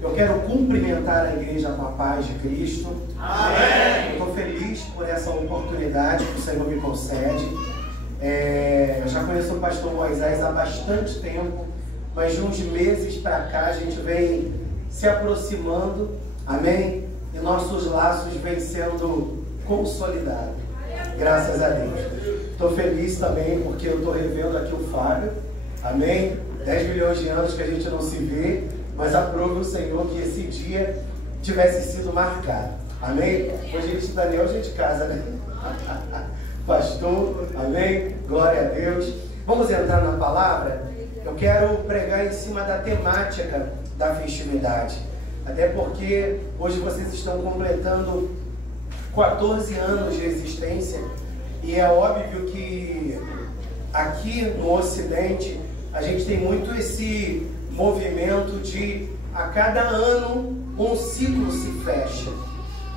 Eu quero cumprimentar a igreja com a paz de Cristo. Amém. Eu estou feliz por essa oportunidade que o Senhor me concede. Eu já conheço o pastor Moisés há bastante tempo, mas de uns meses para cá a gente vem se aproximando, amém? E nossos laços vêm sendo consolidados, graças a Deus. Estou feliz também porque eu estou revendo aqui o Fábio, amém? 10 milhões de anos que a gente não se vê, mas aprove o Senhor que esse dia tivesse sido marcado, amém? Hoje a gente, Daniel, a gente casa, né? Pastor, amém? Glória a Deus. Vamos entrar na palavra? Eu quero pregar em cima da temática da festividade, até porque hoje vocês estão completando 14 anos de existência e é óbvio que aqui no Ocidente a gente tem muito esse movimento de a cada ano um ciclo se fecha.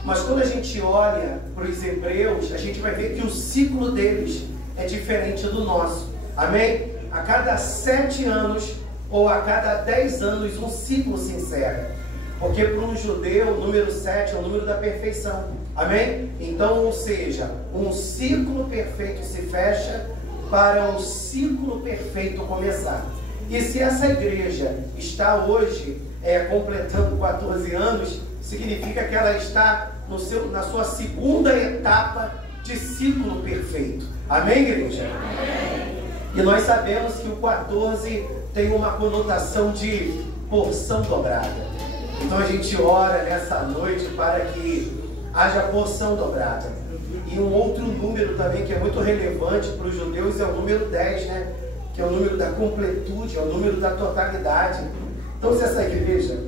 Mas quando a gente olha para os hebreus, a gente vai ver que o ciclo deles é diferente do nosso. Amém? A cada 7 anos ou a cada 10 anos um ciclo se encerra. Porque para um judeu o número 7 é o número da perfeição. Amém? Então, ou seja, um ciclo perfeito se fecha para um ciclo perfeito começar. E se essa igreja está hoje completando 14 anos, significa que ela está na sua segunda etapa de ciclo perfeito. Amém, igreja? Amém. E nós sabemos que o 14 tem uma conotação de porção dobrada. Então a gente ora nessa noite para que haja porção dobrada. E um outro número também que é muito relevante para os judeus é o número 10, né? Que é o número da completude, é o número da totalidade. Então se essa igreja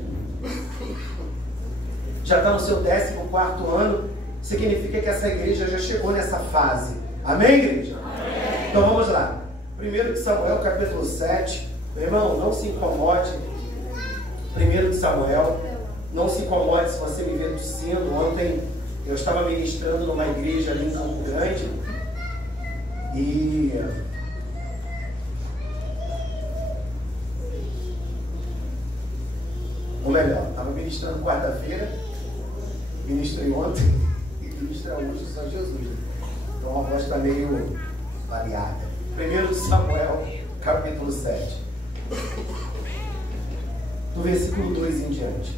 já está no seu 14º ano, significa que essa igreja já chegou nessa fase. Amém, igreja? Amém. Então vamos lá. 1 Samuel, capítulo 7. Meu irmão, não se incomode. 1 Samuel, não se incomode se você me ver tossindo. Ontem eu estava ministrando numa igreja ali em Campo Grande. E ou melhor, estava ministrando quarta-feira, ministrei ontem e ministrei hoje só Jesus. Então a voz está meio variada. 1 Samuel, capítulo 7. Do versículo 2 em diante.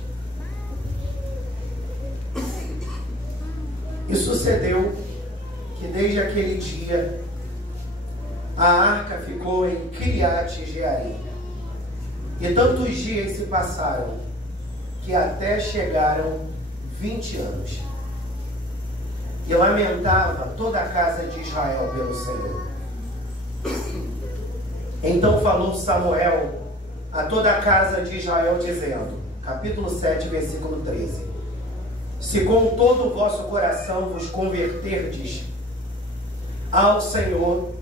E sucedeu que desde aquele dia a arca ficou em Kiriat-Jearim. E tantos dias se passaram que até chegaram 20 anos. E lamentava toda a casa de Israel pelo Senhor. Então falou Samuel a toda a casa de Israel, dizendo, capítulo 7, versículo 13: se com todo o vosso coração vos converterdes ao Senhor,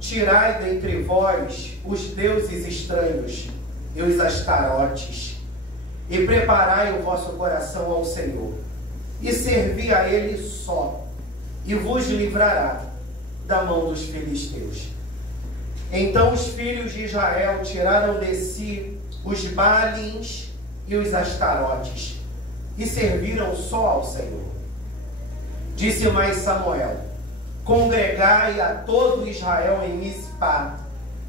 tirai dentre vós os deuses estranhos e os astarotes, e preparai o vosso coração ao Senhor, e servi a Ele só, e vos livrará da mão dos filisteus. Então os filhos de Israel tiraram de si os Baalins e os Astarotes, e serviram só ao Senhor. Disse mais Samuel: congregai a todo Israel em Mispá,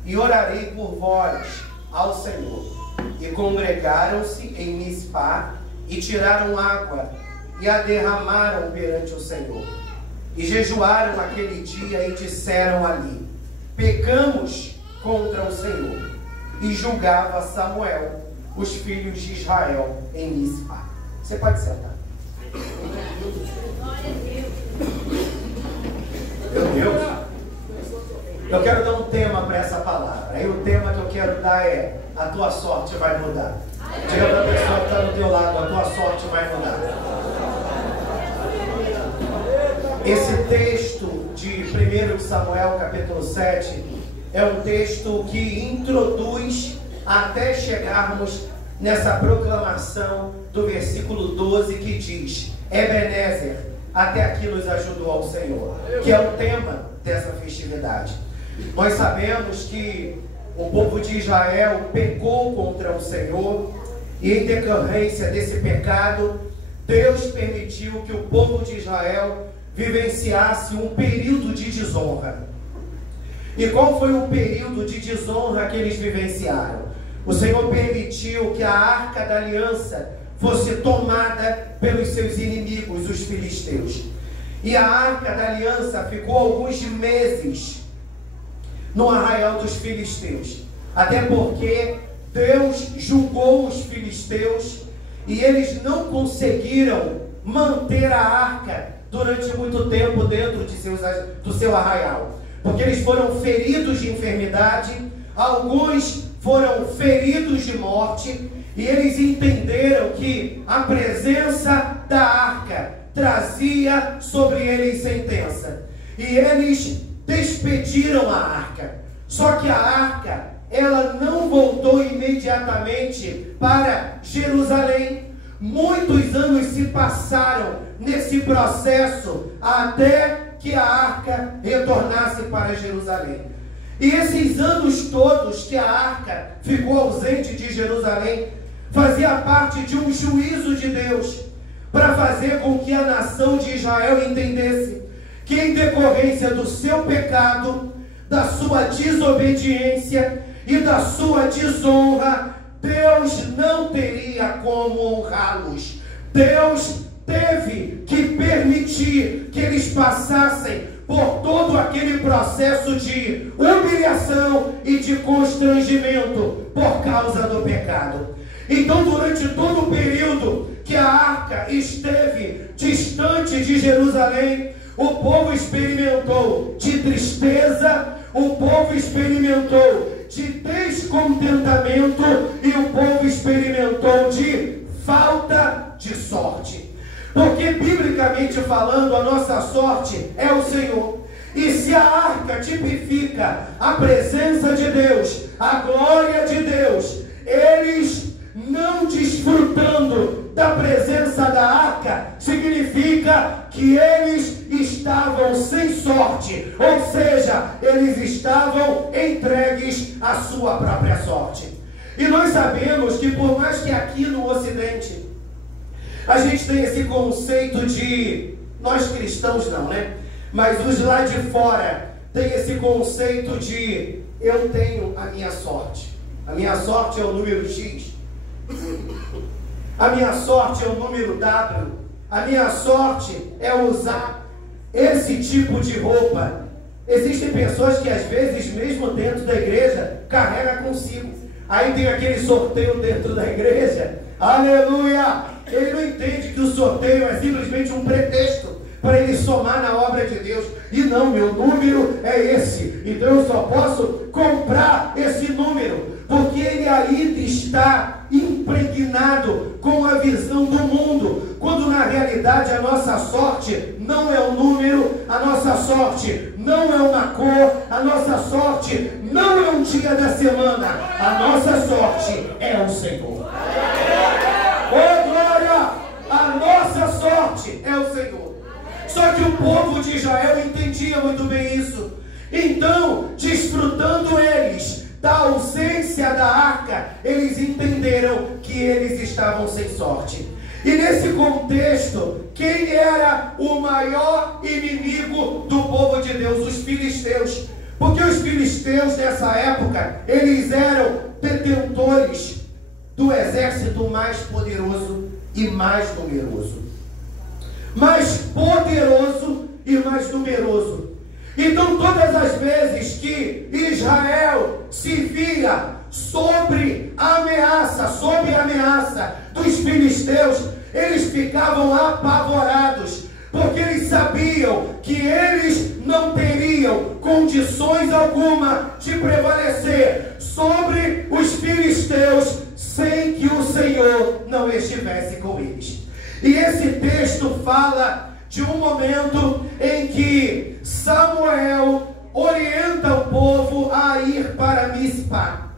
e orarei por vós ao Senhor. E congregaram-se em Mispá, e tiraram água, e a derramaram perante o Senhor. E jejuaram aquele dia, e disseram ali: pecamos contra o Senhor. E julgava Samuel os filhos de Israel em Mispá. Você pode sentar. Meu Deus. Eu quero dar um tema para essa palavra. E o tema que eu quero dar é: a tua sorte vai mudar. Diga para a pessoa que está do teu lado: a tua sorte vai mudar. Esse texto de 1 Samuel, capítulo 7, é um texto que introduz até chegarmos nessa proclamação do versículo 12 que diz: Ebenezer, até aqui nos ajudou ao Senhor, que é o tema dessa festividade. Nós sabemos que o povo de Israel pecou contra o Senhor E em decorrência desse pecado, Deus permitiu que o povo de Israel vivenciasse um período de desonra. E qual foi o período de desonra que eles vivenciaram? O Senhor permitiu que a arca da aliança fosse tomada pelos seus inimigos, os filisteus. E a arca da aliança ficou alguns meses no arraial dos filisteus. Até porque Deus julgou os filisteus e eles não conseguiram manter a arca durante muito tempo dentro do seu arraial. Porque eles foram feridos de enfermidade, alguns foram feridos de morte, e eles entenderam que a presença da arca trazia sobre eles sentença. E eles despediram a arca. Só que a arca, ela não voltou imediatamente para Jerusalém. Muitos anos se passaram nesse processo até que a arca retornasse para Jerusalém. E esses anos todos que a arca ficou ausente de Jerusalém, fazia parte de um juízo de Deus, para fazer com que a nação de Israel entendesse que em decorrência do seu pecado, da sua desobediência e da sua desonra, Deus não teria como honrá-los. Deus teve que permitir que eles passassem por todo aquele processo de humilhação e de constrangimento por causa do pecado. Então, durante todo o período que a arca esteve distante de Jerusalém, o povo experimentou de tristeza, o povo experimentou de descontentamento e o povo experimentou de falta de sorte. Porque, biblicamente falando, a nossa sorte é o Senhor. E se a arca tipifica a presença de Deus, a glória de Deus, eles não desfrutando da presença da arca, significa que eles estavam sem sorte. Ou seja, eles estavam entregues à sua própria sorte. E nós sabemos que por mais que aqui no Ocidente a gente tem esse conceito de, nós cristãos não, né? Mas os lá de fora tem esse conceito de, eu tenho a minha sorte. A minha sorte é o número X. A minha sorte é o número W. A minha sorte é usar esse tipo de roupa. Existem pessoas que às vezes, mesmo dentro da igreja, carregam consigo. Aí tem aquele sorteio dentro da igreja. Aleluia! Ele não entende que o sorteio é simplesmente um pretexto para ele somar na obra de Deus. E não, meu número é esse. Então eu só posso comprar esse número. Porque ele ainda está impregnado com a visão do mundo. Quando na realidade a nossa sorte não é um número, a nossa sorte não é uma cor, a nossa sorte não é um dia da semana. A nossa sorte é o Senhor. Oh glória! A nossa sorte é o Senhor. Só que o povo de Israel entendia muito bem isso. Então, desfrutando eles da ausência da arca, eles entenderam que eles estavam sem sorte. E nesse contexto, quem era o maior inimigo do povo de Deus? Os filisteus. Porque os filisteus nessa época, eles eram detentores do exército mais poderoso e mais numeroso. Mais poderoso e mais numeroso. Então todas as vezes que Israel se via sob a ameaça dos filisteus, eles ficavam apavorados, porque eles sabiam que eles não teriam condições alguma de prevalecer sobre os filisteus sem que o Senhor não estivesse com eles. E esse texto fala de um momento em que Samuel orienta o povo a ir para Mispa.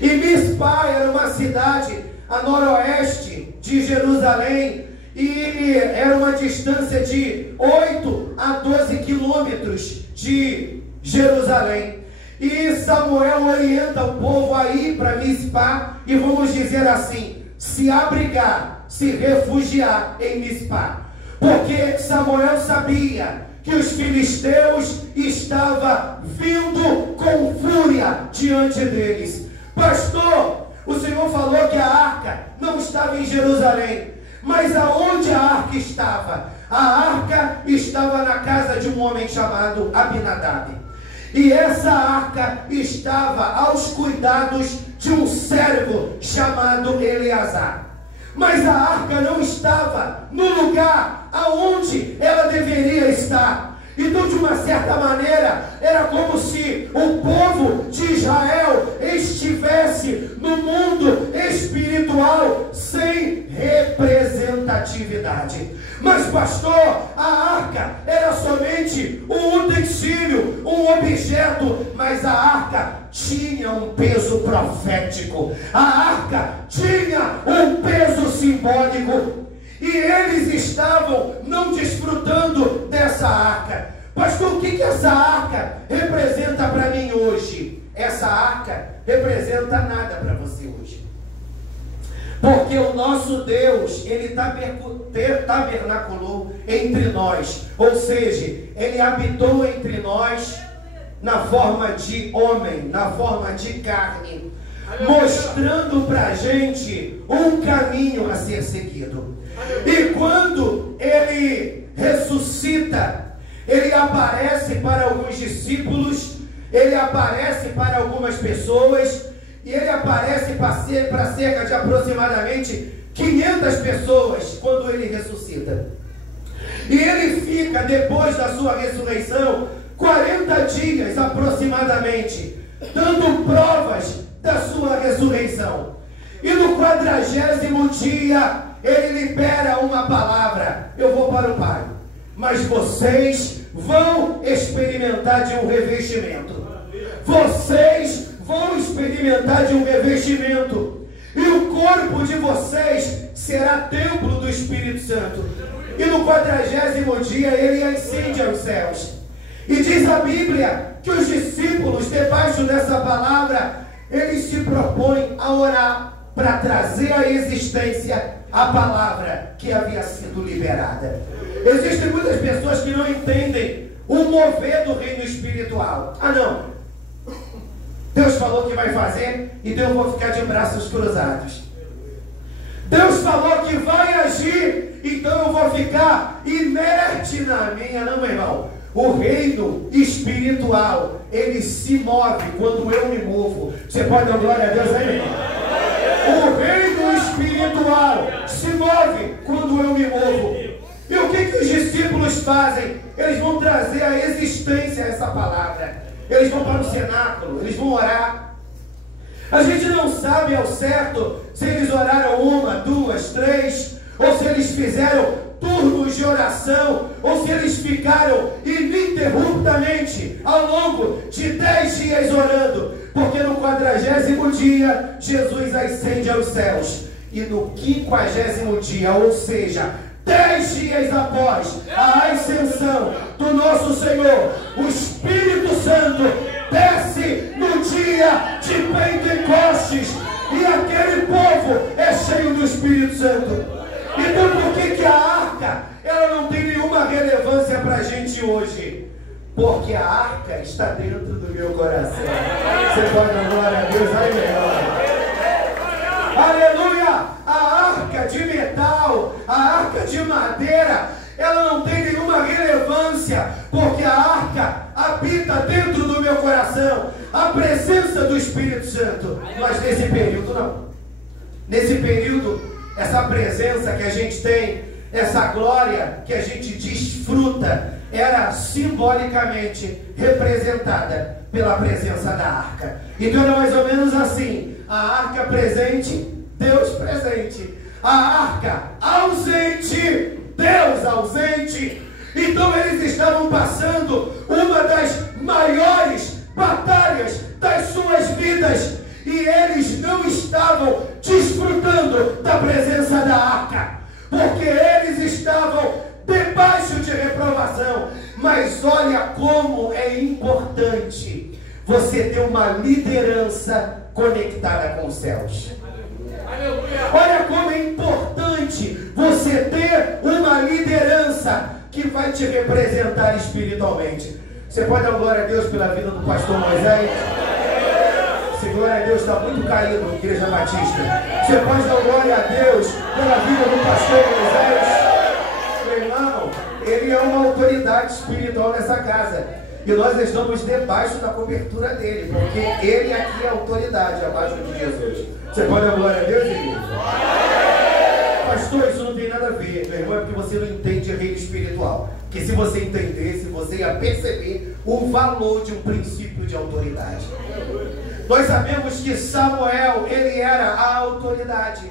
E Mispa era uma cidade a noroeste de Jerusalém e era uma distância de 8 a 12 quilômetros de Jerusalém. E Samuel orienta o povo a ir para Mispá e, vamos dizer assim, se abrigar, se refugiar em Mispá. Porque Samuel sabia que os filisteus estavam vindo com fúria diante deles. Pastor, o Senhor falou que a arca não estava em Jerusalém, mas aonde a arca estava? A arca estava na casa de um homem chamado Abinadab. E essa arca estava aos cuidados de um servo chamado Eleazar. Mas a arca não estava no lugar aonde ela deveria estar. Então, de uma certa maneira, era como se o povo de Israel estivesse no mundo espiritual sem representatividade. Mas, pastor, a arca era somente um utensílio, um objeto, mas a arca tinha um peso profético, a arca tinha um peso simbólico, e eles estavam não desfrutando dessa arca. Pastor, o que essa arca representa para mim hoje? Essa arca representa nada para você hoje. Porque o nosso Deus, Ele tabernaculou entre nós. Ou seja, Ele habitou entre nós na forma de homem, na forma de carne, mostrando para a gente um caminho a ser seguido. E quando Ele ressuscita, Ele aparece para alguns discípulos, Ele aparece para algumas pessoas, e Ele aparece para cerca de aproximadamente 500 pessoas quando Ele ressuscita. E Ele fica, depois da sua ressurreição, 40 dias aproximadamente, dando provas da sua ressurreição. E no 40º dia, Ele libera uma palavra: eu vou para o Pai, mas vocês vão experimentar de um revestimento. Vocês vão experimentar de um revestimento. E o corpo de vocês será templo do Espírito Santo. E no 40º dia, Ele ascende aos céus. E diz a Bíblia que os discípulos, debaixo dessa palavra, eles se propõem a orar para trazer à existência a palavra que havia sido liberada. Existem muitas pessoas que não entendem o mover do reino espiritual. Ah, não, Deus falou que vai fazer, então eu vou ficar de braços cruzados. Deus falou que vai agir, então eu vou ficar inerte na minha. Não, meu irmão. O reino espiritual, ele se move quando eu me movo. Você pode dar glória a Deus aí, meu irmão? O reino espiritual se move quando eu me movo. E o que os discípulos fazem? Eles vão trazer à existência essa palavra. Eles vão para o cenáculo, eles vão orar. A gente não sabe ao certo se eles oraram 1, 2, 3, ou se eles fizeram turnos de oração, ou se eles ficaram ininterruptamente ao longo de 10 dias orando. Porque no 40º dia, Jesus ascende aos céus. E no 50º dia, ou seja, 10 dias após a ascensão do nosso Senhor, o Espírito Santo desce no dia de Pentecostes, e aquele povo é cheio do Espírito Santo. Então por que a arca ela não tem nenhuma relevância para a gente hoje? Porque a arca está dentro do meu coração. Você pode dar glória a Deus aí, melhor. Aleluia! A arca de metal, a arca de madeira, ela não tem nenhuma relevância, porque a arca habita dentro do meu coração, a presença do Espírito Santo. Mas nesse período não. Nesse período, essa presença que a gente tem, essa glória que a gente desfruta, era simbolicamente representada pela presença da arca. Então era mais ou menos assim: a arca presente, Deus presente; a arca ausente, Deus ausente. Então eles estavam passando uma das maiores batalhas das suas vidas, e eles não estavam desfrutando da presença da arca, porque eles estavam debaixo de reprovação. Mas olha como é importante você ter uma liderança conectada com os céus. Olha como é importante você ter uma liderança que vai te representar espiritualmente. Você pode dar glória a Deus pela vida do pastor Moisés? Se glória a Deus está muito caído, Igreja Batista. Você pode dar glória a Deus pela vida do pastor Moisés? Meu irmão, ele é uma autoridade espiritual nessa casa. E nós estamos debaixo da cobertura dele, porque ele aqui é autoridade abaixo de Jesus. Você pode dar glória a Deus, igreja? Pastor, isso não tem nada a ver, meu irmão, é porque você não entende reino espiritual. Porque se você entendesse, você ia perceber o valor de um princípio de autoridade. Nós sabemos que Samuel, ele era a autoridade.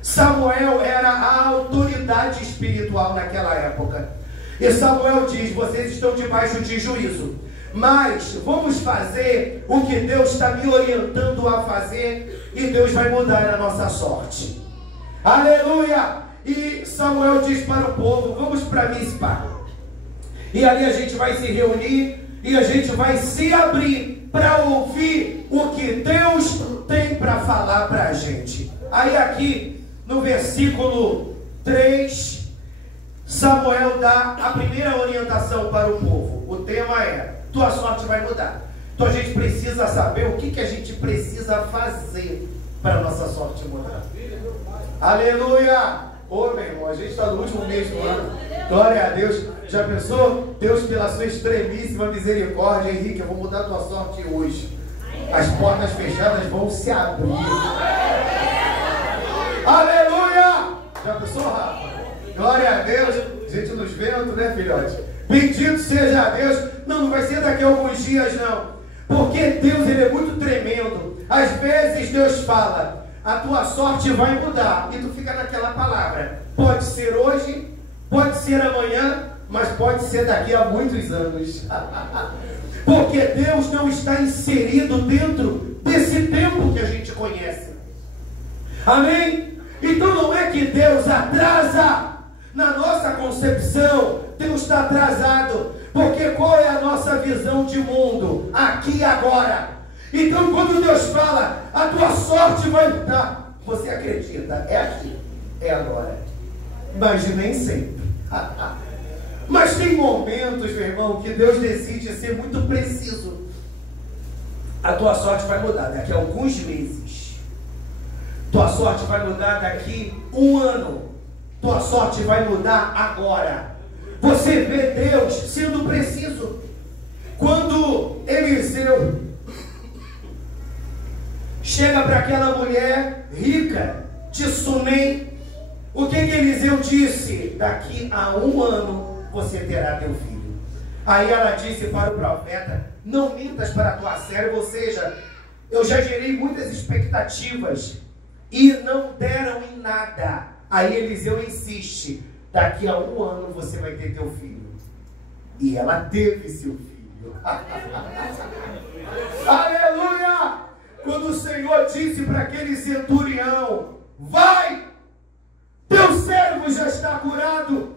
Samuel era a autoridade espiritual naquela época. E Samuel diz, vocês estão debaixo de juízo, mas vamos fazer o que Deus está me orientando a fazer, e Deus vai mudar a nossa sorte. Aleluia! E Samuel diz para o povo, vamos para Mispa. E ali a gente vai se reunir, e a gente vai se abrir para ouvir o que Deus tem para falar para a gente. Aí aqui, no versículo 3... Samuel dá a primeira orientação para o povo. O tema é: tua sorte vai mudar. Então a gente precisa saber o que a gente precisa fazer para a nossa sorte mudar. Aleluia! Ô meu irmão, a gente está no último mês do ano. Glória a Deus. Já pensou? Deus, pela sua extremíssima misericórdia, Henrique, eu vou mudar a tua sorte hoje. As portas fechadas vão se abrir. Aleluia! Já pensou, Rafa? Glória a Deus, gente nos ventos, né, filhote? Bendito seja Deus. Não vai ser daqui a alguns dias, não. Porque Deus, ele é muito tremendo. Às vezes Deus fala, a tua sorte vai mudar, e tu fica naquela palavra. Pode ser hoje, pode ser amanhã, mas pode ser daqui a muitos anos. Porque Deus não está inserido dentro desse tempo que a gente conhece. Amém? Então não é que Deus atrasa. Na nossa concepção, Deus está atrasado, porque qual é a nossa visão de mundo? Aqui e agora. Então quando Deus fala, a tua sorte vai mudar, você acredita, é aqui, é agora. Mas nem sempre. Mas tem momentos, meu irmão, que Deus decide ser muito preciso. A tua sorte vai mudar daqui a alguns meses. Tua sorte vai mudar daqui um ano. Tua sorte vai mudar agora. Você vê Deus sendo preciso. Quando Eliseu chega para aquela mulher rica de Sunem, o que Eliseu disse? Daqui a um ano você terá teu filho. Aí ela disse para o profeta, não mintas para a tua serva, ou seja, eu já gerei muitas expectativas e não deram em nada. Aí Eliseu insiste, daqui a um ano você vai ter teu filho. E ela teve seu filho. Aleluia! Quando o Senhor disse para aquele centurião, vai, teu servo já está curado,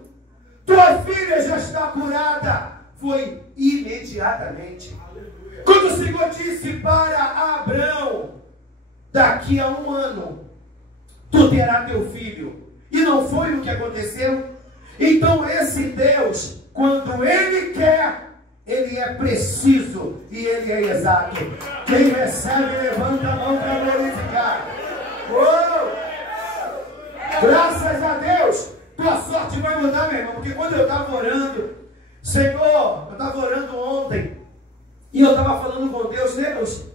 tua filha já está curada, foi imediatamente. Quando o Senhor disse para Abrão, daqui a um ano tu terás teu filho, e não foi o que aconteceu. Então esse Deus, quando Ele quer, Ele é preciso e Ele é exato. Quem recebe, levanta a mão para glorificar. Graças a Deus, tua sorte vai mudar, meu irmão. Porque quando eu estava orando, Senhor, eu estava orando ontem, e eu estava falando com Deus, Deus,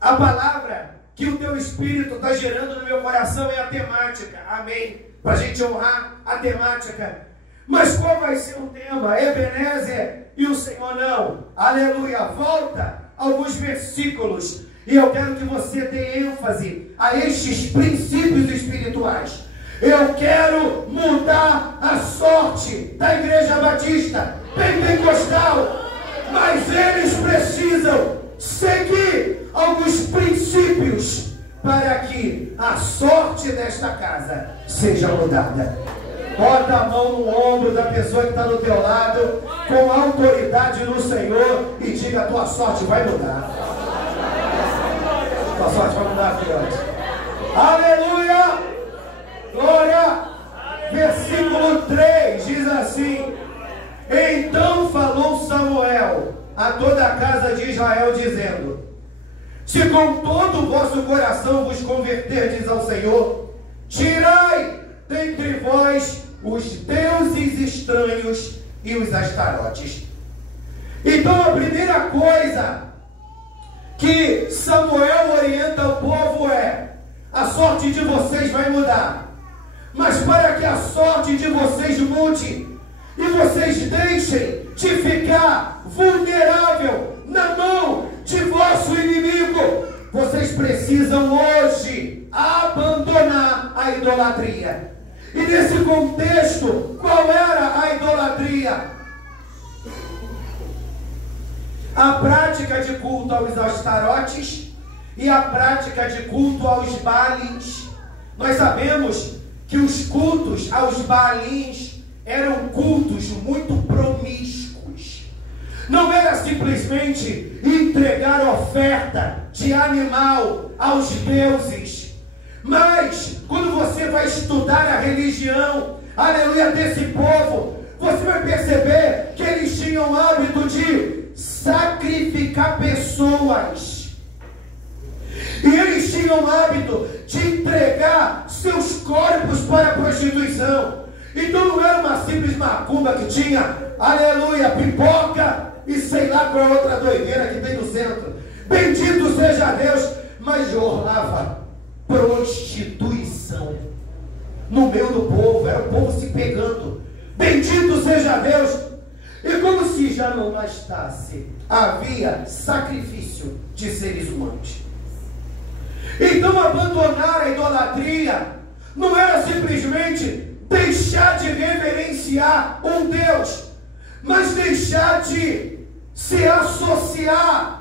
a palavra que o teu Espírito está gerando no meu coração é a temática, amém? Para a gente honrar a temática. Mas qual vai ser o tema? Ebenezer e o Senhor não. Aleluia. Volta alguns versículos e eu quero que você dê ênfase a estes princípios espirituais. Eu quero mudar a sorte da Igreja Batista Pentecostal, mas eles precisam seguir alguns princípios para que a sorte desta casa seja mudada. Bota a mão no ombro da pessoa que está do teu lado, com autoridade no Senhor, e diga: a tua sorte vai mudar. Tua sorte vai mudar, filhote. Aleluia! Glória! Versículo 3 diz assim: então falou Samuel a toda a casa de Israel, dizendo: se com todo o vosso coração vos converterdes ao Senhor, tirai dentre vós os deuses estranhos e os astarotes. Então a primeira coisa que Samuel orienta o povo é: a sorte de vocês vai mudar, mas para que a sorte de vocês mude e vocês deixem de ficar vulnerável na mão de vosso inimigo, vocês precisam hoje abandonar a idolatria. E nesse contexto, qual era a idolatria? A prática de culto aos astarotes e a prática de culto aos baalins. Nós sabemos que os cultos aos baalins eram cultos muito promíscuos. Não era simplesmente entregar oferta de animal aos deuses, mas quando você vai estudar a religião, aleluia, desse povo, você vai perceber que eles tinham o hábito de sacrificar pessoas. E eles tinham o hábito de entregar seus corpos para a prostituição. Então não era uma simples macumba que tinha, aleluia, pipoca e sei lá qual é a outra doideira que tem no centro. Bendito seja Deus, mas rolava prostituição no meio do povo, era o povo se pegando. Bendito seja Deus. E como se já não bastasse, havia sacrifício de seres humanos. Então abandonar a idolatria não era simplesmente deixar de reverenciar um Deus, mas deixar de se associar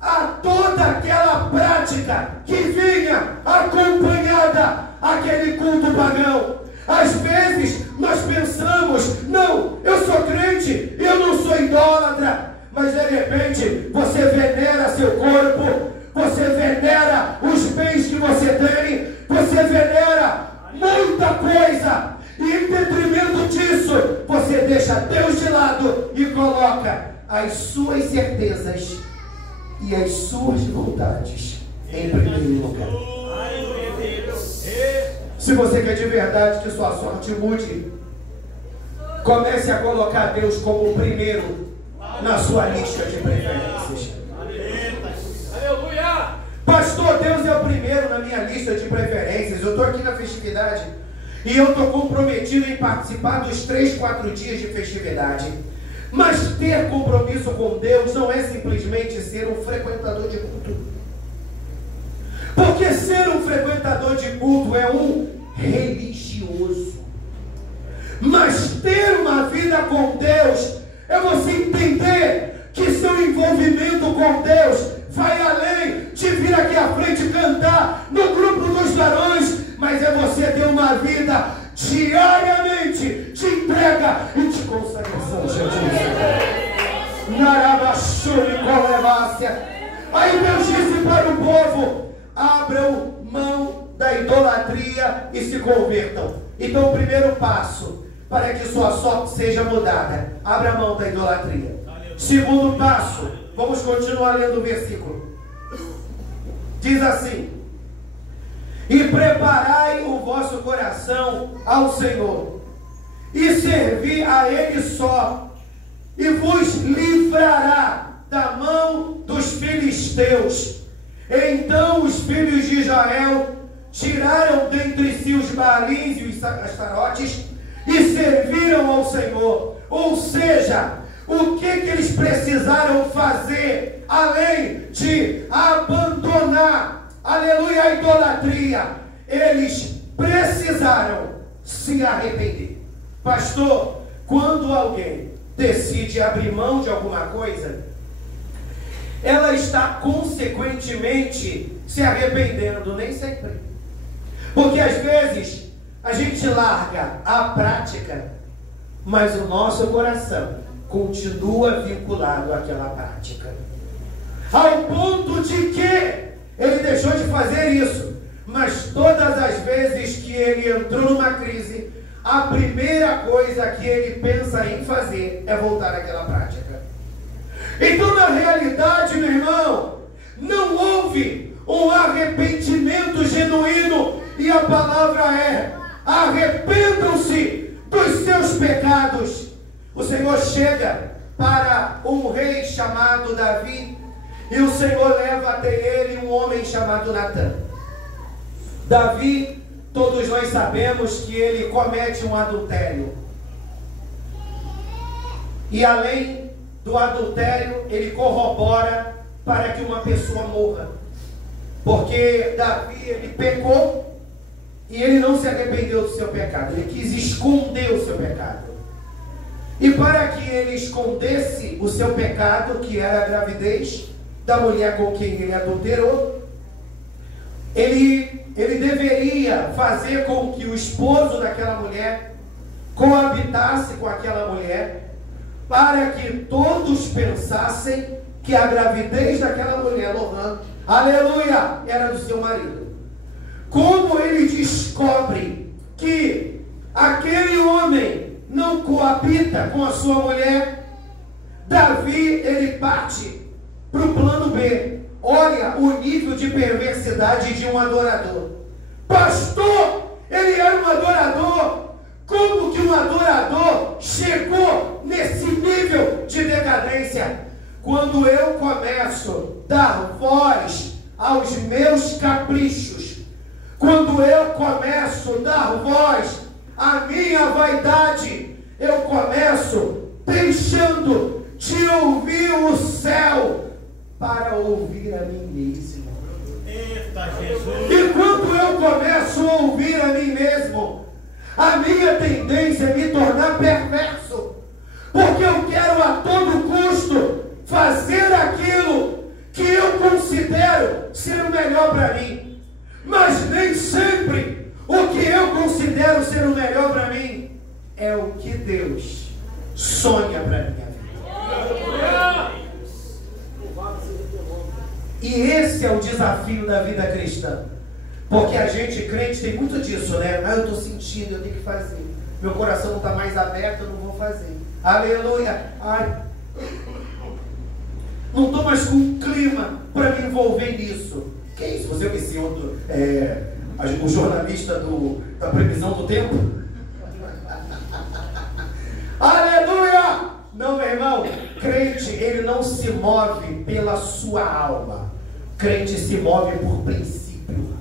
a toda aquela prática que vinha acompanhada àquele culto pagão. Às vezes nós pensamos: não, eu sou crente, eu não sou idólatra. Mas de repente você venera seu corpo, você venera os bens que você tem, você venera muita coisa, e em detrimento disso você deixa Deus de lado e coloca as suas certezas e as suas vontades em primeiro lugar. Se você quer de verdade que sua sorte mude, comece a colocar Deus como o primeiro na sua lista de preferências. Aleluia! Pastor, Deus é o primeiro na minha lista de preferências. Eu estou aqui na festividade e eu estou comprometido em participar dos 3, 4 dias de festividade. Mas ter compromisso com Deus não é simplesmente ser um frequentador de culto. Porque ser um frequentador de culto é um religioso. Mas ter uma vida com Deus é você entender que seu envolvimento com Deus vai além de vir aqui à frente cantar no grupo dos varões, mas é você ter uma vida diariamente de entrega e de consagração, Jesus. Aí Deus disse para o povo: abram mão da idolatria e se convertam. Então o primeiro passo para que sua sorte seja mudada: abra mão da idolatria. Segundo passo, vamos continuar lendo o versículo. Diz assim: e preparai o vosso coração ao Senhor, e servi a Ele só, e vos livrará da mão dos filisteus. Então os filhos de Israel tiraram dentre si os baalins e os astarotes e serviram ao Senhor. Ou seja, o que eles precisaram fazer além de abandonar, aleluia, a idolatria? Eles precisaram se arrepender. Pastor, quando alguém decide abrir mão de alguma coisa, ela está consequentemente se arrependendo. Nem sempre. Porque às vezes a gente larga a prática, mas o nosso coração continua vinculado àquela prática. Ao ponto de que ele deixou de fazer isso, mas todas as vezes que ele entrou numa crise, a primeira coisa que ele pensa em fazer é voltar àquela prática. Então, na realidade, meu irmão, não houve um arrependimento genuíno, e a palavra é: arrependam-se dos seus pecados. O Senhor chega para um rei chamado Davi, e o Senhor leva até ele um homem chamado Natã. Davi, todos nós sabemos que ele comete um adultério. E além do adultério, ele corrobora para que uma pessoa morra. Porque Davi, ele pecou e ele não se arrependeu do seu pecado. Ele quis esconder o seu pecado. E para que ele escondesse o seu pecado, que era a gravidez da mulher com quem ele adulterou, ele deveria fazer com que o esposo daquela mulher coabitasse com aquela mulher, para que todos pensassem que a gravidez daquela mulher, Lohan, aleluia, era do seu marido. Como ele descobre que aquele homem não coabita com a sua mulher, Davi, ele parte para o plano B. Olha o nível de perversidade de um adorador. Pastor, ele era um adorador. Como que um adorador chegou nesse nível de decadência? Quando eu começo a dar voz aos meus caprichos, quando eu começo a dar voz à minha vaidade, eu começo deixando de ouvir o céu para ouvir a mim mesmo. Eita, Jesus. E quando eu começo a ouvir a mim mesmo, a minha tendência é me tornar perverso, porque eu quero a todo custo fazer aquilo que eu considero ser o melhor para mim. Mas nem sempre o que eu considero ser o melhor para mim é o que Deus sonha para minha vida. E esse é o desafio da vida cristã. Porque a gente, crente, tem muito disso, né? Ah, eu estou sentindo, eu tenho que fazer. Meu coração não está mais aberto, eu não vou fazer. Aleluia. Ai, não estou mais com clima para me envolver nisso. Que isso? Você me sinto o jornalista da previsão do tempo? Aleluia! Não, meu irmão, crente, ele não se move pela sua alma. Crente se move por princípio.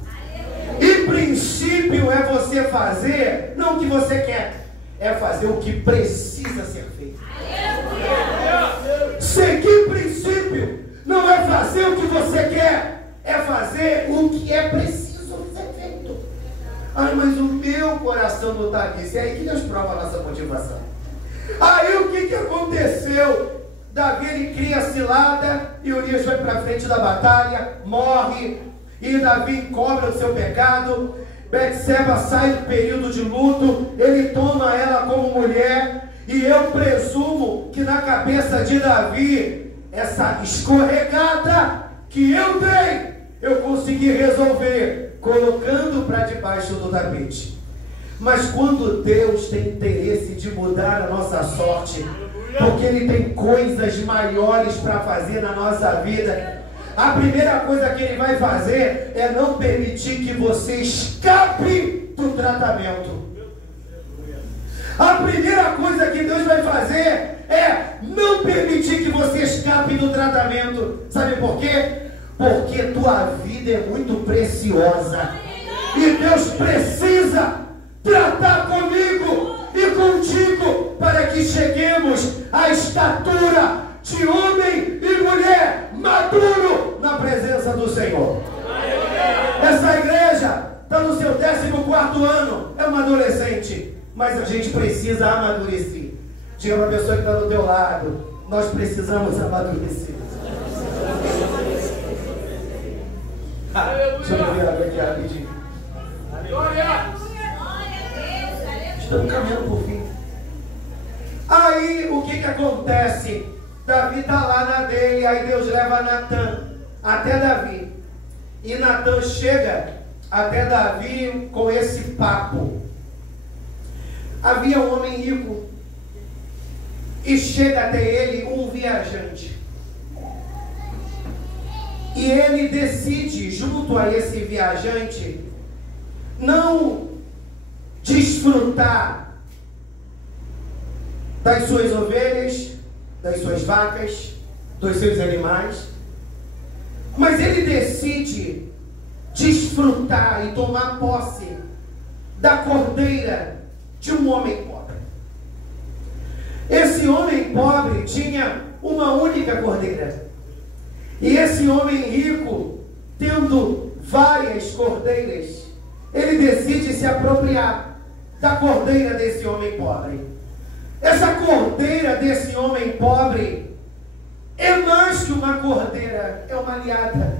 E princípio é você fazer, não o que você quer, é fazer o que precisa ser feito. Seguir princípio não é fazer o que você quer, é fazer o que é preciso ser feito. Ai, mas o meu coração não está nisso. E aí que Deus prova a nossa motivação. Aí o que aconteceu? Davi, ele cria a cilada e Urias vai para frente da batalha, morre, e Davi encobre o seu pecado. Betseba sai do período de luto, ele toma ela como mulher, e eu presumo que na cabeça de Davi, essa escorregada que eu dei, eu consegui resolver, colocando para debaixo do tapete. Mas quando Deus tem interesse de mudar a nossa sorte, porque Ele tem coisas maiores para fazer na nossa vida, a primeira coisa que Ele vai fazer é não permitir que você escape do tratamento. A primeira coisa que Deus vai fazer é não permitir que você escape do tratamento. Sabe por quê? Porque tua vida é muito preciosa e Deus precisa tratar comigo e contigo para que cheguemos à estatura de homem e mulher maduro na presença do Senhor. Essa igreja está no seu 14º ano, é uma adolescente, mas a gente precisa amadurecer. Diga para a pessoa que está do teu lado, nós precisamos amadurecer. Deixa eu ver aqui rapidinho. Estamos caminhando por fim. Aí, o que acontece? Davi está lá na dele, aí Deus leva Natan até Davi. E Natan chega até Davi com esse papo. Havia um homem rico e chega até ele um viajante. E ele decide, junto a esse viajante, não desfrutar das suas ovelhas, das suas vacas, dos seus animais, mas ele decide desfrutar e tomar posse da cordeira de um homem pobre. Esse homem pobre tinha uma única cordeira, e esse homem rico, tendo várias cordeiras, ele decide se apropriar da cordeira desse homem pobre. Essa cordeira desse homem pobre é mais que uma cordeira, é uma aliada.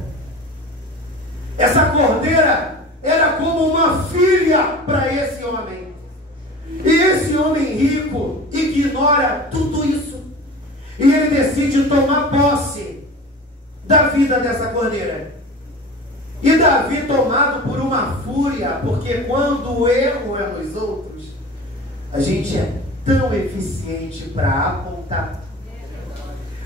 Essa cordeira era como uma filha para esse homem. E esse homem rico ignora tudo isso. E ele decide tomar posse da vida dessa cordeira. E Davi, tomado por uma fúria, porque quando o erro é nos outros, a gente é tão eficiente para apontar.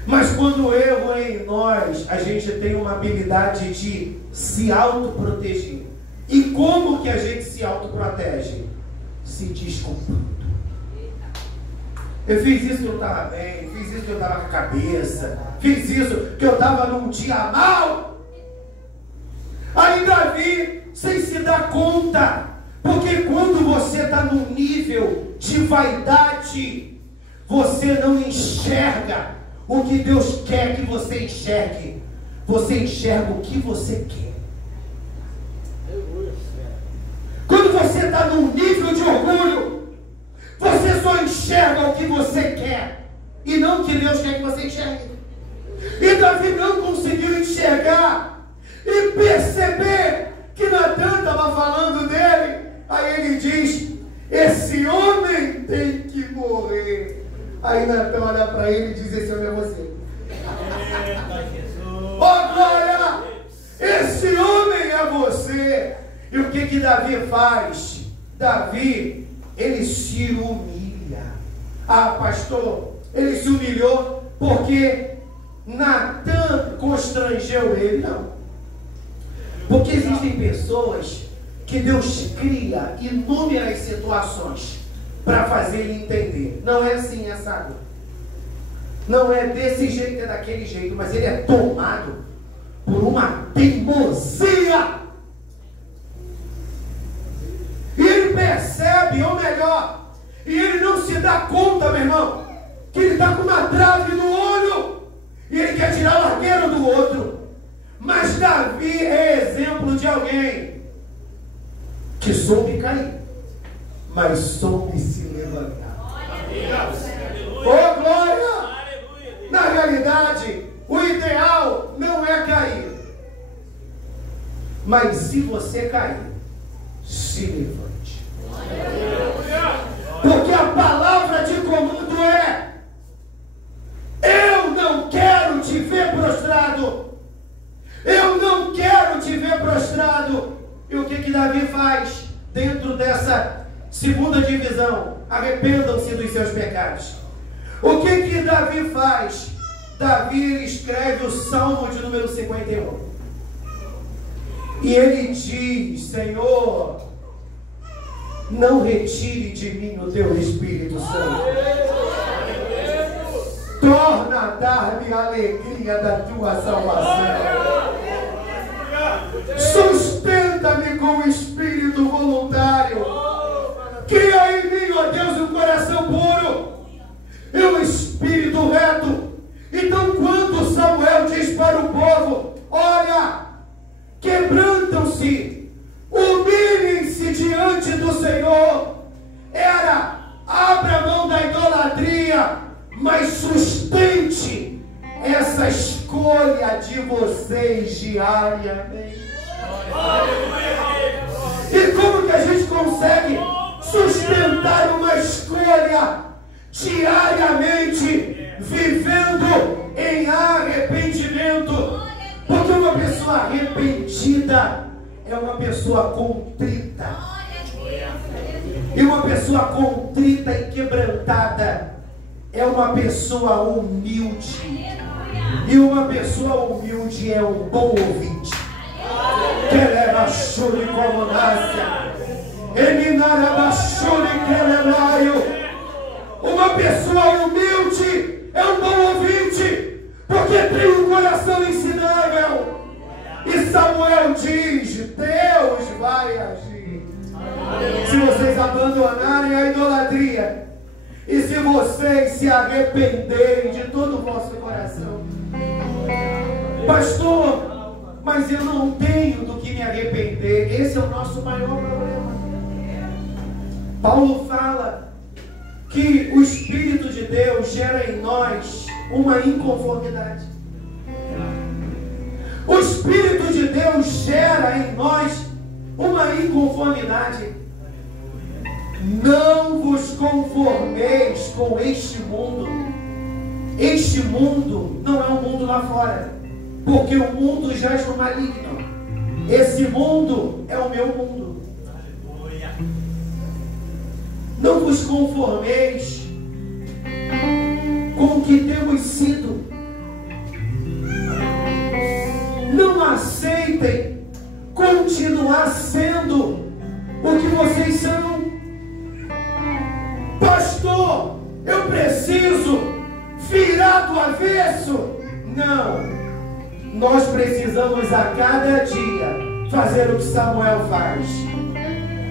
Mas quando o erro é em nós, a gente tem uma habilidade de se autoproteger. E como que a gente se autoprotege? Se desculpando. Eu fiz isso que eu estava bem, fiz isso que eu estava com a cabeça, fiz isso que eu estava num dia mal. Aí Davi, sem se dar conta, porque quando você está num nível de vaidade, você não enxerga o que Deus quer que você enxergue. Você enxerga o que você quer. Quando você está num nível de orgulho, você só enxerga o que você quer e não o que Deus quer que você enxergue. E Davi não conseguiu enxergar e perceber que Natan estava falando dele. Aí ele diz: esse homem tem que morrer. Aí Natan olha para ele e diz: esse homem é você. Oh glória! Esse homem é você. E o que Davi faz? Davi, ele se humilha. Ah, pastor, ele se humilhou porque Natan constrangeu ele? Não. Porque existem pessoas que Deus cria inúmeras situações para fazer ele entender. Não é assim, é sábio. Não é desse jeito, é daquele jeito, mas ele é tomado por uma teimosia. E ele percebe, ou melhor, e ele não se dá conta, meu irmão, que ele está com uma trave no olho e ele quer tirar o arqueiro do outro. Mas Davi é exemplo de alguém que soube cair, mas soube se levantar. Oh glória! Na realidade, o ideal não é cair, mas se você cair, se levante. Porque a palavra de comando é: eu não quero te ver prostrado. Eu não quero te ver prostrado. E o que Davi faz dentro dessa segunda divisão? Arrependam-se dos seus pecados. O que Davi faz? Davi escreve o Salmo de número 51. E ele diz: Senhor, não retire de mim o teu Espírito Santo. Torna a dar-me a alegria da tua salvação. Sustenta-me com o espírito voluntário. Cria em mim, ó Deus, um coração puro e um espírito reto. Então, quando Samuel diz para o povo: olha, quebrantam-se, humilhem-se diante do Senhor, era: abra a mão da idolatria, mas sustente essa escolha de vocês diariamente. E como que a gente consegue sustentar uma diariamente vivendo em arrependimento. Porque uma pessoa arrependida é uma pessoa contrita. E uma pessoa contrita e quebrantada é uma pessoa humilde. E uma pessoa humilde é um bom ouvinte. Kelebachuri como nasce. Eminarabachuri kelelaio. Uma pessoa humilde é um bom ouvinte, porque tem um coração ensinável. E Samuel diz: Deus vai agir. Se vocês abandonarem a idolatria, e se vocês se arrependerem de todo o vosso coração. Pastor, mas eu não tenho do que me arrepender. Esse é o nosso maior problema. Paulo fala que o Espírito de Deus gera em nós uma inconformidade. O Espírito de Deus gera em nós uma inconformidade. Não vos conformeis com este mundo. Este mundo não é um mundo lá fora, porque o mundo jaz no maligno. Esse mundo é o meu mundo. Não vos conformeis com o que temos sido. Não aceitem continuar sendo o que vocês são. Pastor, eu preciso virar do avesso. Não. Nós precisamos a cada dia fazer o que Samuel faz.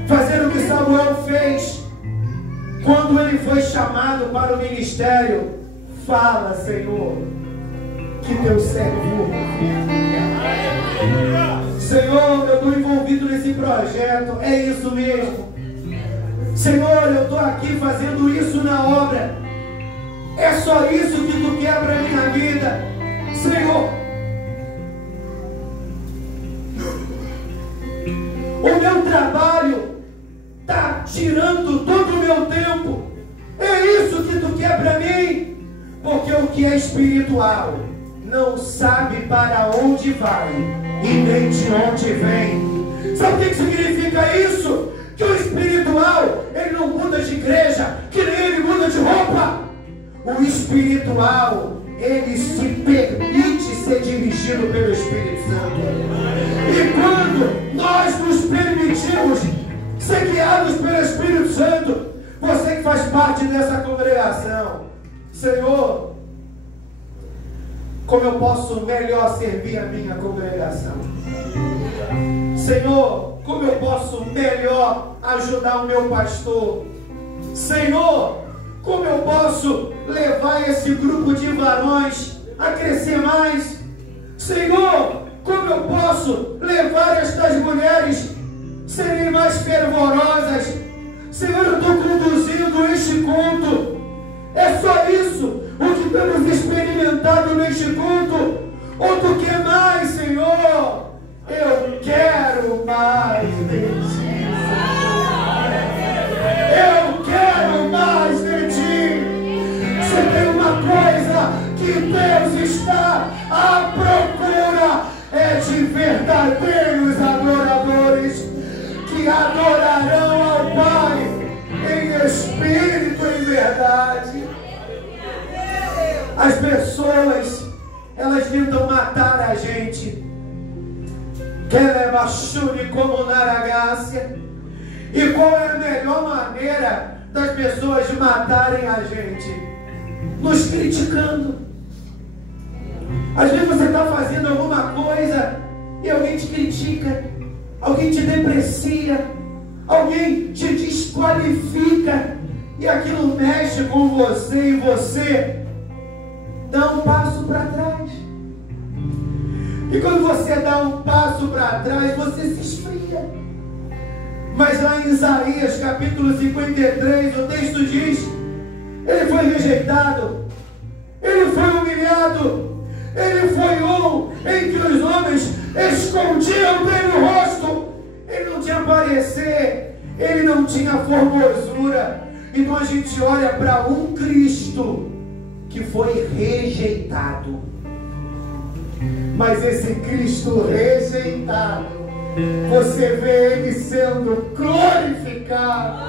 Fazer o que Samuel fez. Quando ele foi chamado para o ministério, fala, Senhor, que teu servo ouve. Senhor, eu estou envolvido nesse projeto, é isso mesmo. Senhor, eu estou aqui fazendo isso na obra. É só isso que tu quer para a minha vida. Senhor, o meu trabalho está tirando todo o meu tempo. É isso que tu quer para mim? Porque o que é espiritual não sabe para onde vai e nem de onde vem. Sabe o que significa isso? Que o espiritual, ele não muda de igreja, que nem ele muda de roupa. O espiritual, ele se permite ser dirigido pelo Espírito Santo. E quando nós nos permitimos ser guiados pelo Espírito Santo, você que faz parte dessa congregação, Senhor, como eu posso melhor servir a minha congregação? Senhor, como eu posso melhor ajudar o meu pastor? Senhor, como eu posso levar esse grupo de varões a crescer mais? Senhor, como eu posso levar estas mulheres a serem mais fervorosas? Senhor, eu estou conduzindo este culto. É só isso o que temos experimentado neste culto? Ou tu quer mais, Senhor? Eu quero mais de ti. Eu quero mais de ti. Se tem uma coisa que Deus está à procura, é de verdadeiros adoradores que adorarão ao Pai em espírito e em verdade. As pessoas, elas tentam matar a gente. Kelebachuri como naragácia. E qual é a melhor maneira das pessoas de matarem a gente? Nos criticando. Às vezes você está fazendo alguma coisa e alguém te critica, alguém te deprecia, alguém te desqualifica, e aquilo mexe com você e você dá um passo para trás. E quando você dá um passo para trás, você se esfria. Mas lá em Isaías capítulo 53, o texto diz: ele foi rejeitado, ele foi humilhado, ele foi um em que os homens escondiam dele o rosto. Ele não tinha parecer, ele não tinha formosura. Então a gente olha para um Cristo que foi rejeitado. Mas esse Cristo rejeitado, você vê Ele sendo glorificado.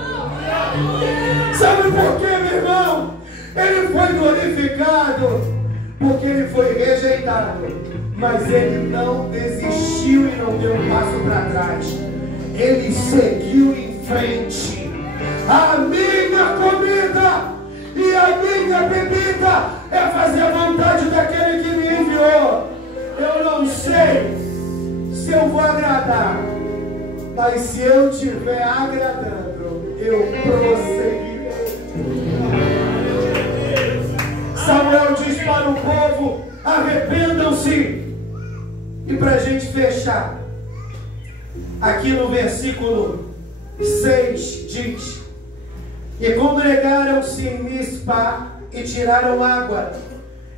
Sabe por quê, meu irmão? Ele foi glorificado porque Ele foi rejeitado, mas Ele não desistiu e não deu um passo para trás. Ele seguiu em frente. A minha comida e a minha bebida é fazer a vontade daquele que me enviou. Eu não sei se eu vou agradar, mas se eu estiver agradando, eu prosseguirei. Samuel diz para o povo: arrependam-se. E para a gente fechar, aqui no versículo 6 diz: e congregaram-se em Mispa e tiraram água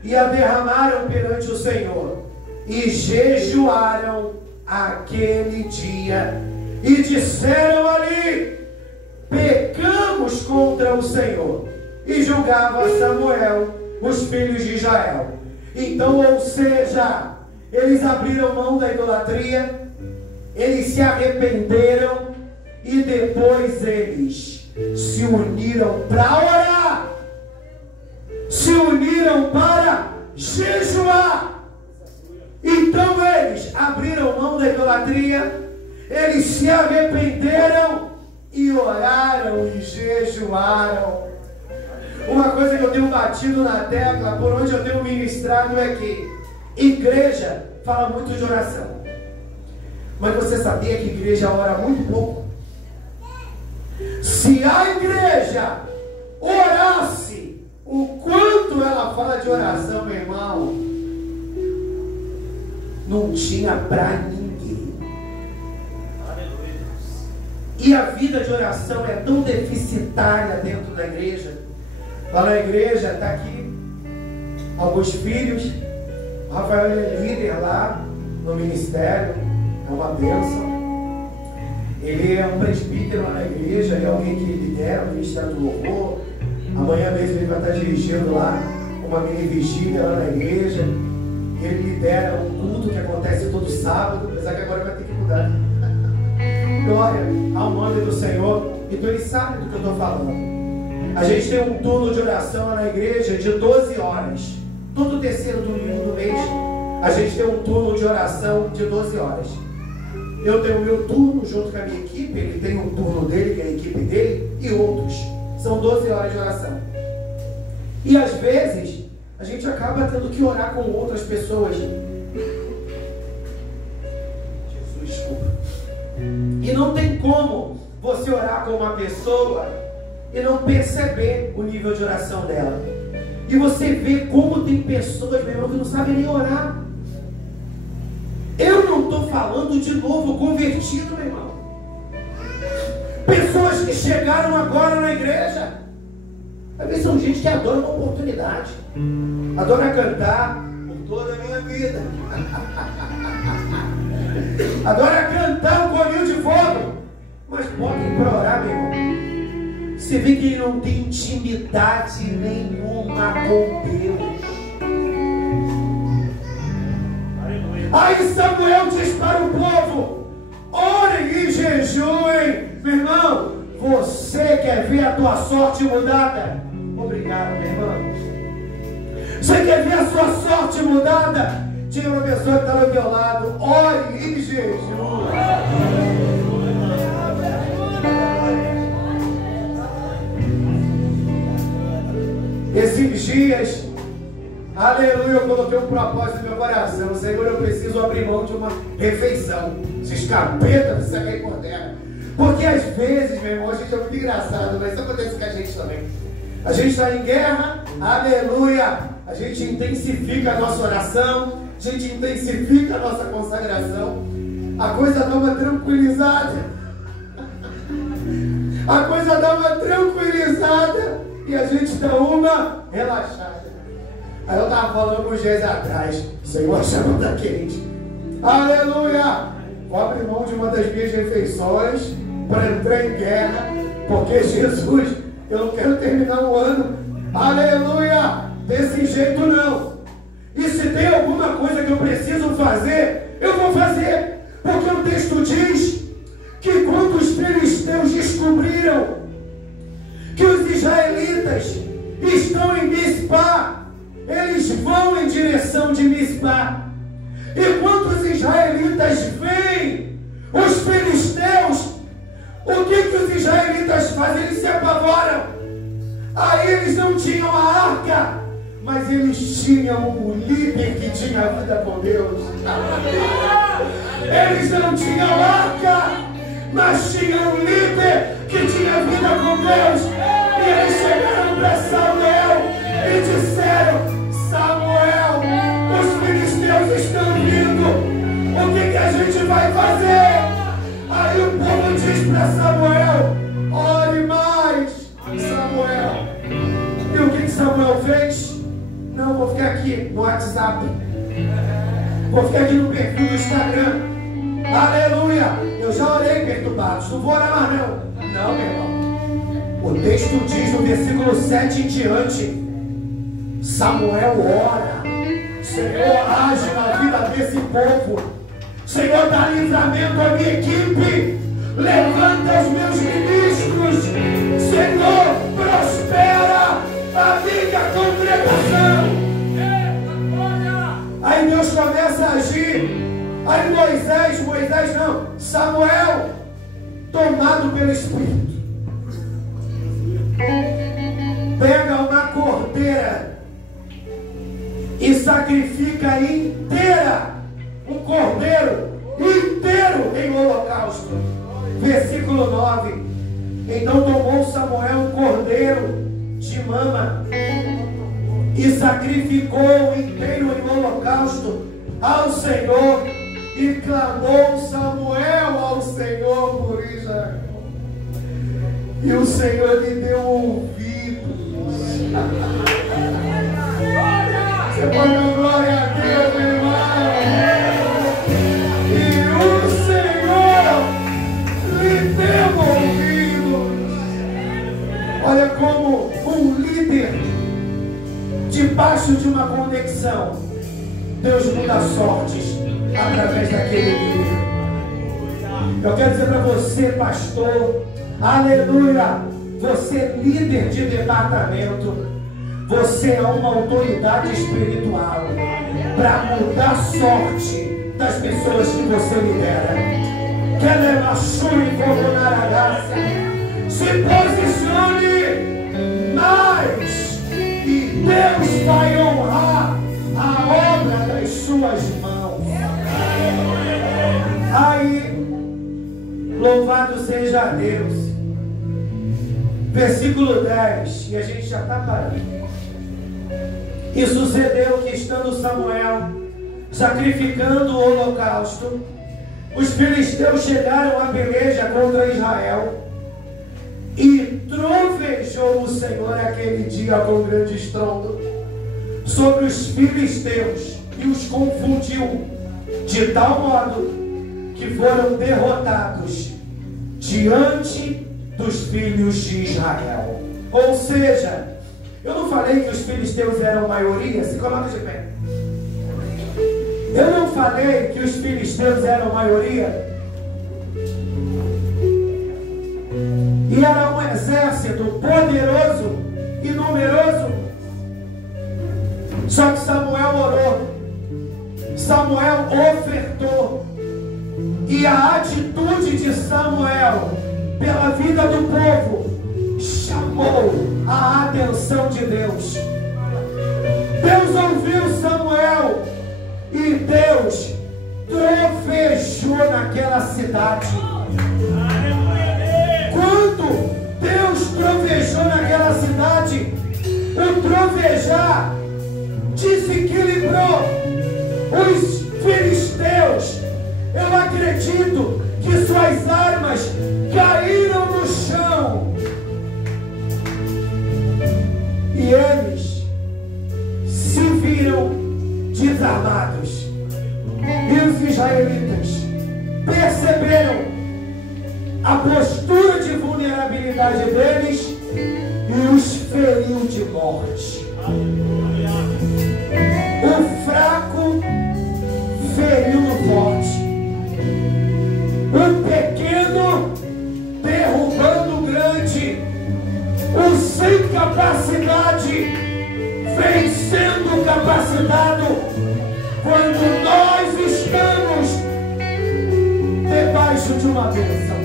e a derramaram perante o Senhor e jejuaram aquele dia e disseram ali: pecamos contra o Senhor. E julgava Samuel os filhos de Israel. Então, ou seja, eles abriram mão da idolatria, eles se arrependeram e depois eles se uniram para orar, se uniram para jejuar. Então eles abriram mão da idolatria, eles se arrependeram e oraram e jejuaram. Uma coisa que eu tenho batido na tecla, por onde eu tenho ministrado, é que igreja fala muito de oração. Mas você sabia que igreja ora muito pouco? Se a igreja orasse o quanto ela fala de oração, meu irmão, não tinha para ninguém. E a vida de oração é tão deficitária dentro da igreja. Lá na igreja, está aqui alguns filhos. O Rafael é líder lá no ministério, é uma bênção. Ele é um presbítero lá na igreja, ele é alguém que lidera o ministério do louvor. Amanhã mesmo ele vai estar dirigindo lá uma mini vigília lá na igreja. Ele lidera um culto que acontece todo sábado, apesar que agora vai ter que mudar. Glória ao nome do Senhor. Então ele sabe do que eu estou falando. A gente tem um turno de oração lá na igreja de 12 horas. Todo terceiro domingo do mês, a gente tem um turno de oração de 12 horas. Eu tenho o meu turno junto com a minha equipe, ele tem um turno dele, que é a equipe dele, e outros. São 12 horas de oração. E às vezes, a gente acaba tendo que orar com outras pessoas. Jesus, desculpa. E não tem como você orar com uma pessoa e não perceber o nível de oração dela. E você vê como tem pessoas, meu irmão, que não sabem nem orar. Eu não estou falando de novo convertido, meu irmão. Pessoas que chegaram agora na igreja. Às vezes são gente que adora uma oportunidade, adora cantar por toda a minha vida, adora cantar um corinho de fogo, mas podem para orar, meu irmão. Você vê que ele não tem intimidade nenhuma com Deus. Aí Samuel diz para o povo: orem e jejuem. Meu irmão, você quer ver a tua sorte mudada? Obrigado, meu irmão. Você quer ver a sua sorte mudada? Tinha uma pessoa que está ao teu lado: ore e jejue. Esses dias, aleluia, eu coloquei um propósito no meu coração: Senhor, eu preciso abrir mão de uma refeição. Esses capetas me saquei por terra. Porque às vezes, meu irmão, a gente é muito engraçado, mas isso acontece com a gente também. A gente está em guerra, aleluia, a gente intensifica a nossa oração, a gente intensifica a nossa consagração, a coisa dá uma tranquilizada, a coisa dá uma tranquilizada e a gente dá uma relaxada. Aí eu estava falando uns dias atrás: Senhor, a chama está quente, aleluia, vou abrir mão de uma das minhas refeições para entrar em guerra, porque Jesus Eu não quero terminar o ano, aleluia, desse jeito não. E se tem alguma coisa que eu preciso fazer, eu vou fazer. Porque o texto diz que quando os filisteus descobriram que os israelitas estão em Mispá, eles vão em direção de Mispá. E quando os israelitas veem os filisteus, o que os israelitas fazem? Eles se apavoram. Aí eles não tinham a arca, mas eles tinham o líder que tinha a vida com Deus. Eles não tinham arca, mas tinham um líder que tinha vida com Deus. E eles chegaram para Samuel e disseram: Samuel, os filisteus estão vindo. O que a gente vai fazer? Aí o povo diz para Samuel: ore mais, Samuel. E o que Samuel fez? Não, vou ficar aqui no WhatsApp. Vou ficar aqui no perfil do Instagram. Aleluia! Eu já orei perturbados, não vou orar mais não. Não, meu irmão. O texto diz no versículo 7 em diante: Samuel ora. Senhor, age na vida desse povo. Senhor, dá livramento à minha equipe. Levanta os meus ministros. Senhor, prospera a minha congregação. Aí Deus começa a agir. Aí Moisés não, Samuel, tomado pelo Espírito, pega uma cordeira e sacrifica inteira, um cordeiro inteiro em holocausto. Versículo 9: então tomou Samuel um cordeiro de mama e sacrificou inteiro em holocausto ao Senhor. E clamou Samuel ao Senhor por Israel. E o Senhor lhe deu ouvidos. Você pode dar glória a Deus, meu irmão. E o Senhor lhe deu ouvidos. Olha como um líder, debaixo de uma conexão, Deus muda sortes através daquele líder. Eu quero dizer para você, pastor, aleluia, você é líder de departamento, você é uma autoridade espiritual para mudar a sorte das pessoas que você lidera. Quer levar chuva e coronar a graça? Se posicione mais e Deus vai honrar a obra das suas mãos. Aí, louvado seja Deus. Versículo 10, e a gente já está parando. E sucedeu que, estando Samuel sacrificando o holocausto, os filisteus chegaram à peleja contra Israel, e trovejou o Senhor aquele dia com grande estrondo sobre os filisteus e os confundiu, de tal modo que foram derrotados diante dos filhos de Israel. Ou seja, eu não falei que os filisteus eram maioria? Se coloca de pé. Eu não falei que os filisteus eram maioria? E era um exército poderoso e numeroso. Só que Samuel orou, Samuel ofertou, e a atitude de Samuel pela vida do povo chamou a atenção de Deus. Deus ouviu Samuel e Deus trovejou naquela cidade. Quando Deus trovejou naquela cidade, o trovejar desequilibrou os filisteus. Eu acredito que suas armas caíram no chão e eles se viram desarmados. E os israelitas perceberam a postura de vulnerabilidade deles feriu de morte. O fraco feriu no forte. O pequeno derrubando o grande. O sem capacidade vencendo o capacitado. Quando nós estamos debaixo de uma bênção,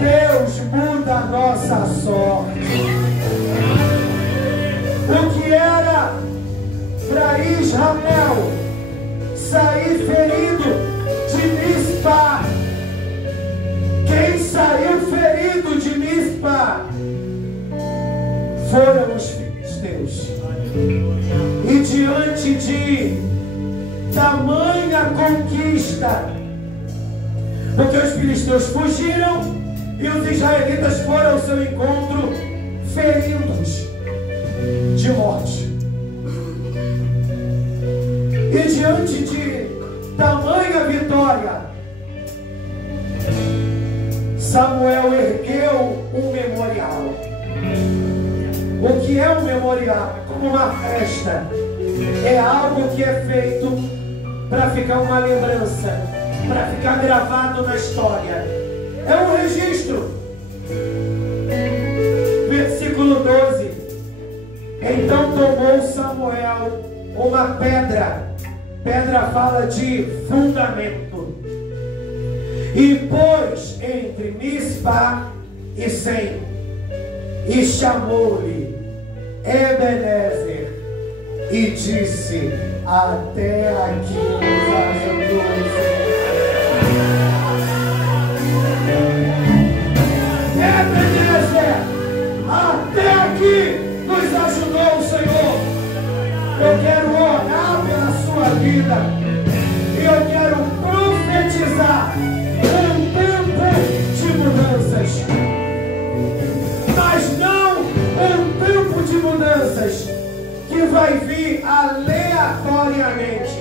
Deus muda a nossa sorte. O que era para Israel sair ferido de Mispa, quem saiu ferido de Mispa foram os filisteus. E diante de tamanha conquista, porque os filisteus fugiram e os israelitas foram ao seu encontro feridos de morte. E diante de tamanha vitória, Samuel ergueu um memorial. O que é um memorial? Como uma festa. É algo que é feito para ficar uma lembrança, para ficar gravado na história. É um registro. Versículo 12. Então tomou Samuel uma pedra. Pedra fala de fundamento. E pôs entre Mispa e Sem. E chamou-lhe Ebenezer. E disse: até aqui nos ajudou o Senhor. Ebenezer, até aqui nos ajudou o Senhor. Eu quero orar pela sua vida. E eu quero profetizar um tempo de mudanças. Mas não um tempo de mudanças que vai vir aleatoriamente,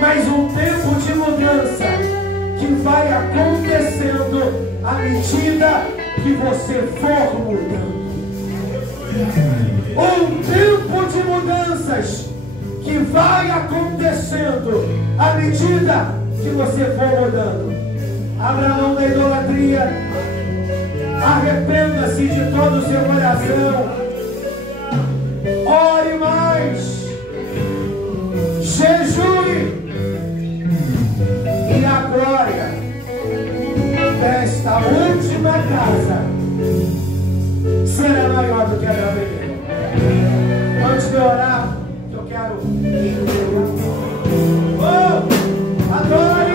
mas um tempo de mudança que vai acontecendo à medida que você for mudando. Um tempo de mudanças que vai acontecendo à medida que você for mudando. Abra a mão da idolatria, arrependa-se de todo o seu coração. Ore mais, jejue, e a glória desta última casa será maior do que a da primeira. Antes de orar, eu quero adore.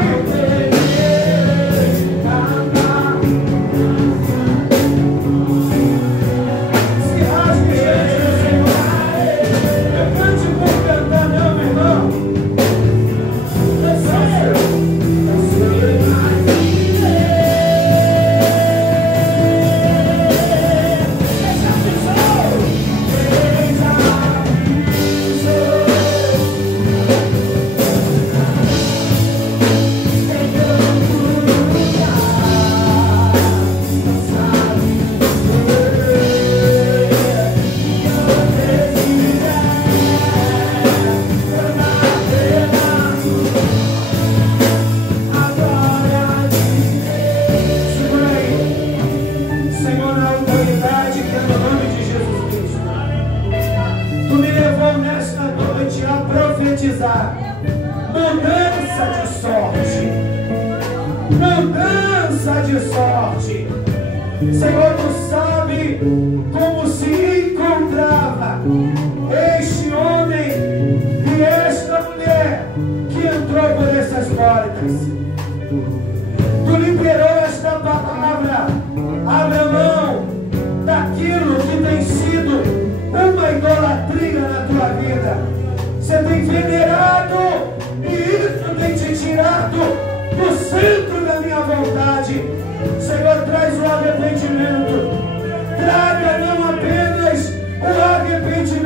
Mudança de sorte. Senhor, tu sabe como se encontrava este homem e esta mulher que entrou por essas portas. Tu liberou esta palavra. Abra mão daquilo que tem sido uma idolatria na tua vida. Você tem venerado e isso tem te tirado do centro da minha vontade. Senhor, traz o arrependimento. Traga não apenas o arrependimento,